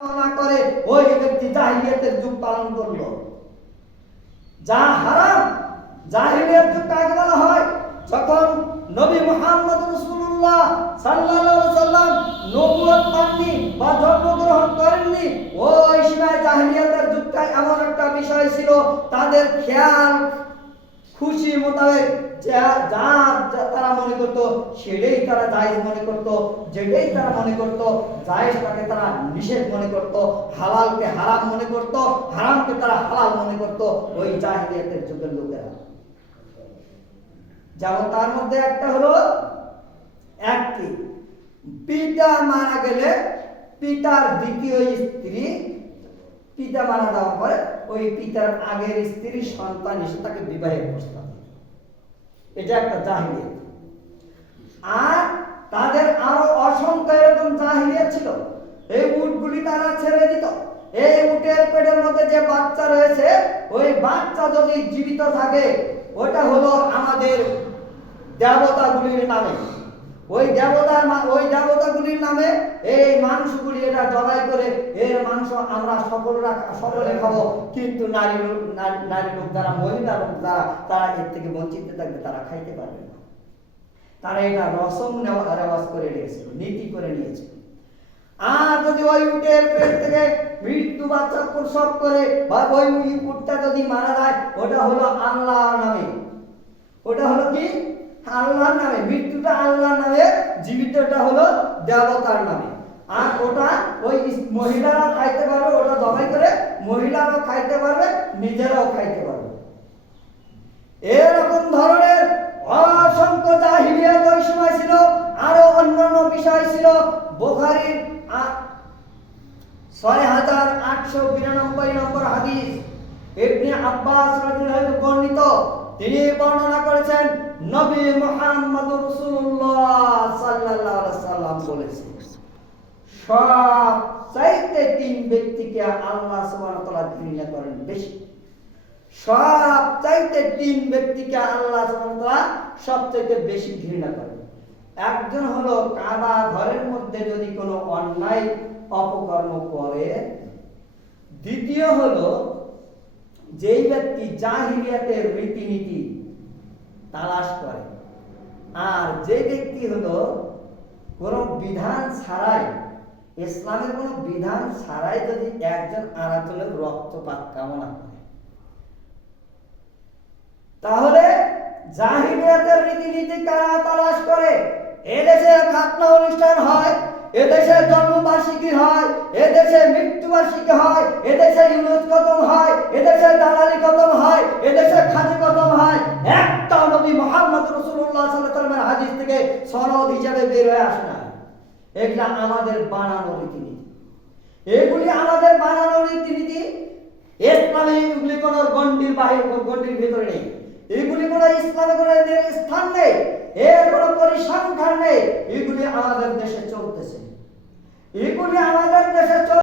না করে ওই ব্যক্তি জাহিলিয়াতের যুগ পালন করল। যা হারাম, জাহিলিয়াত যুগ কাকে বলা হয়? যখন নবী মুহাম্মদ রাসূলুল্লাহ সাল্লাল্লাহু সাল্লাম নবুয়ত পাননি বা জন্মগ্রহণ করেননি, ওই সময় জাহিলিয়াতের যুগটা এমন একটা বিষয় ছিল, তাদের খেয়াল খুশি মোতাবেক যা তারা মনে করতো, সেটাই তারা জায়েজ মনে করতো, যেটাই তারা মনে তারা নিষেধ মনে করতো, হালালকে হারাম মনে করতো, হারামকে তারা হালাল মনে করতো, ওই যুগের লোকেরা যেমন তার মধ্যে একটা হলো, একটি, পিতা মারা গেলে পিতার দ্বিতীয় স্ত্রী, পিতা মারা যাওয়ার পরে ওই পিতার আগের স্ত্রীর সন্তান এসে তাকে বিবাহের প্রস্তাব। এটা একটা জাহিলিয়াত। আর তাদের আরও অসংখ্য এরকম জাহিলিয়াত ছিল। এই উটগুলি তারা ছেড়ে দিত। এই উটের পেটের মধ্যে যে বাচ্চা রয়েছে, ওই বাচ্চা যদি জীবিত থাকে, ওটা হলো আমাদের দেবতাগুলির নামে। ওই দেবতার ওই দেবতাগুলির নামে, এই মাংসগুলি এটা জবাই করে, এর মাংস আমরা সকলরা সকলে খাব। কিন্তু নারী নারী- লোক যারা, মহিলা লোক যারা, তারা এর থেকে বঞ্চিত থাকবে, তারা খাইতে পারবে না। তারা এটা রসম নেওয়া, রেওয়াজ করে নিয়েছিল, নীতি করে নিয়েছিল। আর যদি ওই উটের পেট থেকে মৃত্যু বাচ্চা প্রসব করে, বা ওই উটটা যদি মারা যায়, ওটা হলো আল্লাহর নামে। ওটা হলো কি? আল্লাহর নামে, মৃত্যুটা আল্লাহর নামে, জীবিতটা হলো দেবতার নামে। আর ওটা ওই মহিলারাও খাইতে পারবে, ওটা জবাই করে মহিলারাও খাইতে পারবে, নিজেরাও খাইতে পারবে। এরকম ধরনের অসংখ্য জাহিলিয়াত ওই সময় ছিল, আরও অন্যান্য বিষয় ছিল। বোখারির ছয় হাজার আটশো বিরানব্বই নম্বর হাদিস। ইবনে আব্বাস বর্ণিত তিনি বর্ণনা করেছেন, নবী মুহাম্মদ রাসূলুল্লাহ সাল্লাল্লাহু আলাইহি সাল্লাম বলেছেন, সব চাইতে তিন ব্যক্তিকে আল্লাহ তাআলা ঘৃণা করেন বেশি। সব চাইতে তিন ব্যক্তিকে আল্লাহ তাআলা সবচেয়ে বেশি ঘৃণা করেন। একজন হলো কাবা ঘরের মধ্যে যদি কোনো অন্যায় অপকর্ম করে, দ্বিতীয় হলো যেই ব্যক্তি জাহিলিয়াতের রীতিনীতি তালাশ করে, আর যে ব্যক্তি হলো কোনো বিধান ছাড়াই, ইসলামের কোনো বিধান ছাড়াই যদি একজন আরেকজনের রক্তপাত কামনা করে। তাহলে জাহিলিয়াতের রীতিনীতি কারা তালাশ করে? এদেশে খাতনা অনুষ্ঠান হয়। এদেশে জন্মবার্ষিকী হয়, এদেশে মৃত্যুবার্ষিকী হয়, এদেশে ইউনুস কদম হয়, এদেশে দালালি কদম হয়, এদেশে খাজি কদম হয়। একটা নবী মোহাম্মদ রসুল্লাহ সাল্লামের হাদিস থেকে সনদ হিসাবে বের হয়ে আসে না। এগুলা আমাদের বানানো রীতিনীতি। এগুলি আমাদের বানানো রীতিনীতি। ইসলামে এগুলি কোন গন্ডির বাহির গন্ডির ভিতরে নেই। এগুলি কোন ইসলামে কোন স্থান নেই। এর কোন পরিসংখ্যান নেই এগুলি আমাদের দেশে চলতেছে। এগুলি আমাদের দেশে